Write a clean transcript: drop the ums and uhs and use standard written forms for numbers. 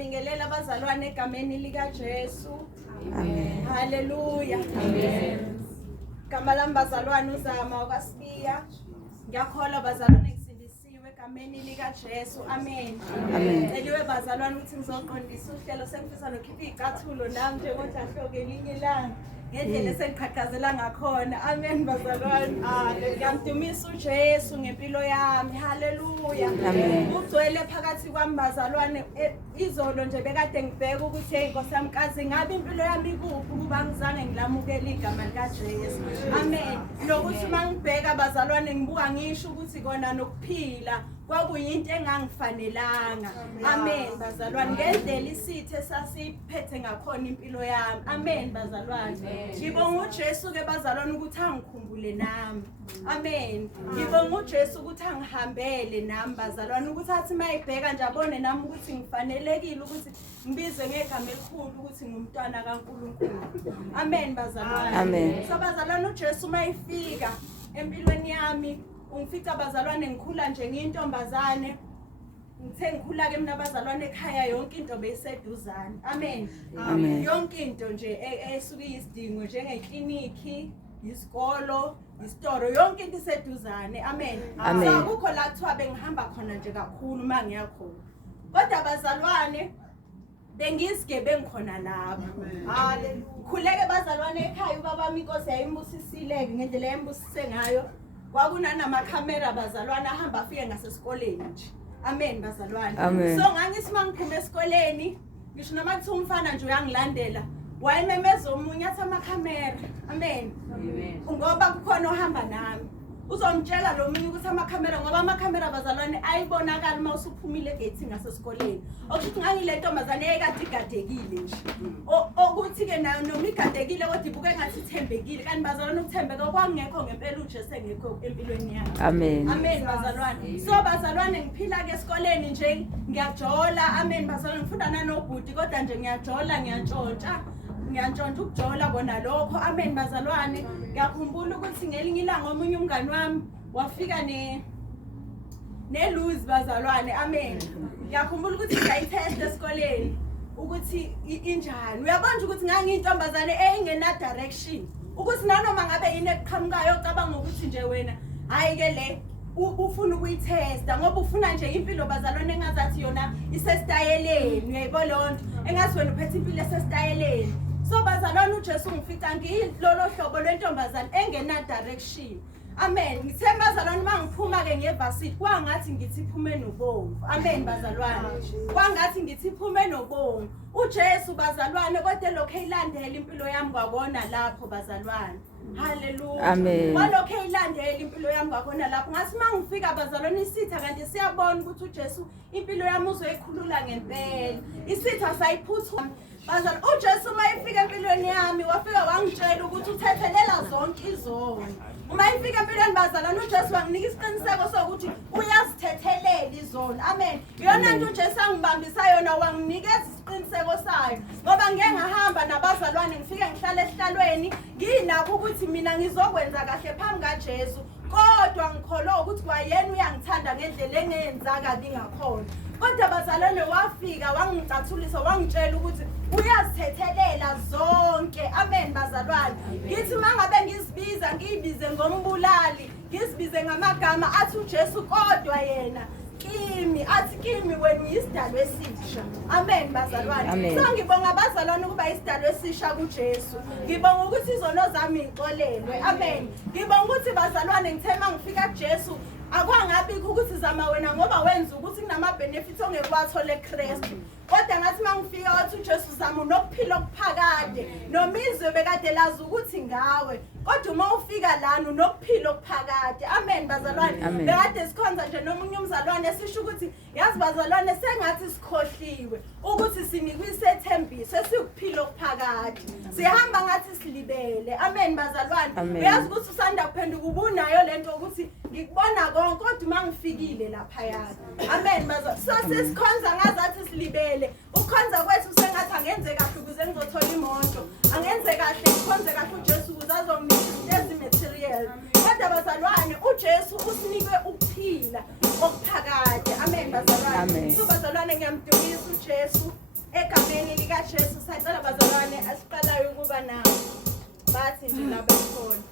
Siyababingelela abazalwane egameni lika Jesu. Amen. Haleluya. Amen. Gama lami bazalwane uZama kwaSibiya. Ngiyakholwa bazalwane ngisindisiwe egameni lika Jesu. Amen. Amen. Eliwe bazalwane ukuthi ngizoqondisa uhlelo sengifisa nokhipha izicathulo nami njengodlahloke elinye ilanga. Ngendlela esengiqhaqhazela ngakhona. Amen bazalwane. Ngiyamdumisa uJesu ngempilo yami. Haleluya. Amen. Ugcwele phakathi kwami bazalwane izolo nje bekade ngibheka ukuthi hey Nkosi yami kazi ngabe impilo yami ikuphi ukuba ngizange ngilamukele igama lika Jesu. Amen. Lokuthi mangibheka bazalwane ngibuka ngisho ukuthi kona nokuphila kwakuyinto engangifanelanga. Amen bazalwane. Ngendlela isithe sasiphethe ngakhona impilo yami. Amen bazalwane. Ngibonga uJesu ke bazalwane ukuthi angikhumbule nami. Amen. Ngibonga uJesu ukuthi angihambele nami bazalwane ukuthi athi mayibheka nje abone nami ukuthi ngifanelekile ukuthi ngibizwe ngegama elikhulu ukuthi ngumntwana kaNkulunkulu. Amen bazalwane. Amen. So bazalwane uJesu mayifika empilweni yami ungifica bazalwane ngikhula nje ngiyintombazane. Ngithe ngikhula ke mina bazalwane ekhaya yonke into beyiseduzane. Amen. Amen. Yonke into nje esuke isidingo njengekliniki, isikolo, isitoro yonke into iseduzane. Amen. Amen. So akukho la kuthiwa bengihamba khona nje kakhulu mangiya khona. Kodwa bazalwane bengizigebe ngikhona lapha. Haleluya. Khuleke bazalwane ekhaya ubaba wami inkosi yayimbusisile ngendlela yembusise ngayo. Kwakunana camera bazalwane ahamba afike ngasesikoleni nje. Amen bazalwane. Amen. So ngangithi mangiphuma esikoleni ngisho noma kuthi umfana nje uyangilandela wayememeza omunye athi camera. Amen. Amen. Ngoba kukhona ohamba nami. Uzomtshela lo munye ukuthi camera ngoba camera bazalwane ayibonakala uma usuphumile egate ngasesikoleni. Okusho ngangile ntombazane ekade igadekile nje. Ukuthi ke nayo noma igadekile kodwa ibuke ngathi ithembekile kanti bazalwane ukuthembeka kwangekho ngempela uJesu engekho empilweni yami. Amen. Amen bazalwane. So bazalwane ngiphila ke esikoleni nje ngiyajola. Amen bazalwane ngifunda nanobhuti kodwa nje ngiyajola ngiyantshontsha ukujola bona lokho. Amen bazalwane. Ngiyakhumbula ukuthi ngelinye ilanga omunye umngani wami wafika neluzi bazalwane. Amen. Ngiyakhumbula ukuthi ngayitest esikoleni ukuthi injani. Uyabona ukuthi ngangiyintombazane engena direction. Ukuthi nanoma ngabe yini eqhamukayo ocabanga ukuthi nje wena hayi ke le ufuna ukuyitesta ngoba ufuna nje impilo bazalwane engazathi yona isestayeleni. Uyayibona lonto engathi wena uphethe impilo esestayeleni. So bazalwane uJesu ngifica ngilolo hlobo lwentombazane engena direction. Amen. Ngithe bazalwane mangiphuma ke ngevasithi kwangathi ngithi iphume nobomvu. Amen bazalwane. Kwangathi ngithi iphume nobomvu. uJesu bazalwane kodwa lokho eyilandela impilo yami kwakona lapho bazalwane. Haleluya. Amen. Walokho eyilandela impilo yami kwakona lapho. Ngathi mangifika bazalwane isitha kanti siyabona ukuthi uJesu impilo yami uzoyikhulula ngempela. Isitha sayiphutha bazalwane uJesu mayifika empilweni yami wafika wangitshela ukuthi uthethelela zonke izono. Uma ifika empilweni bazalwane uJesu wanginika isiqiniseko sokuthi uyazithethelela izono. Amen. Yona nto uJesu angibambisa yona wanginikeza isiqiniseko sayo. Ngoba ngeke ngahamba nabazalwane ngifike ngihlale esihlalweni nginakho ukuthi mina ngizokwenza kahle phambi kaJesu. Kodwa ngikholwa ukuthi kwayena uyangithanda ngendlela engenza kabi ngakhona. Kodwa bazalwane wafika wangicathulisa wangitshela ukuthi uyazithethelela zonke. Amen bazalwane. Ngithi mangabe ngizibiza ngiyibize ngombulali ngizibize ngamagama athi uJesu kodwa yena kimi athi kimi wena isidalwe esisha. Amen bazalwane. Amen. So ngibonga abazalwane ukuba isidalwe esisha kuJesu. Ngibonga ukuthi izono zami iqolelwe. Amen. Ngibonga ukuthi bazalwane ngithema ngifika kuJesu akwangabikho ukuthi zama wena ngoba wenza ukuthi kunama benefits ongekwathole eChrist. Kodwa ngathi mangifika wathi uJesu zama nokuphila okuphakade nomizwe bekade lazi ukuthi ngawe. Kodwa uma ufika lana unokuphila okuphakade. Amen bazalwane. Bekade sikhonza nje nomunye umzalwane esisho ukuthi yazi bazalwane sengathi sikhohliwe ukuthi sinikwe isethembiso esikuphila okuphakade. Sihamba ngathi silibele. Amen bazalwane. Uyazi ukuthi usanda kuphenduka ubunayo lento ukuthi ngikubona konke kodwa mangifikile lapha yana. Amen bazalwane. So sesikhonza ngazathi silibele. Ukhonza kwethu sengathi angenze kahle ukuze ngizothola imoto. Angenze kahle ukhonze kahle uJesu ukuze azonginika lezi material. Kodwa bazalwane uJesu usinikwe ukuphila okuphakade. Amen bazalwane. So bazalwane ngiyamdumisa uJesu egameni likaJesu sacela bazalwane asiqalayo ukuba nawo bathi nje labekhona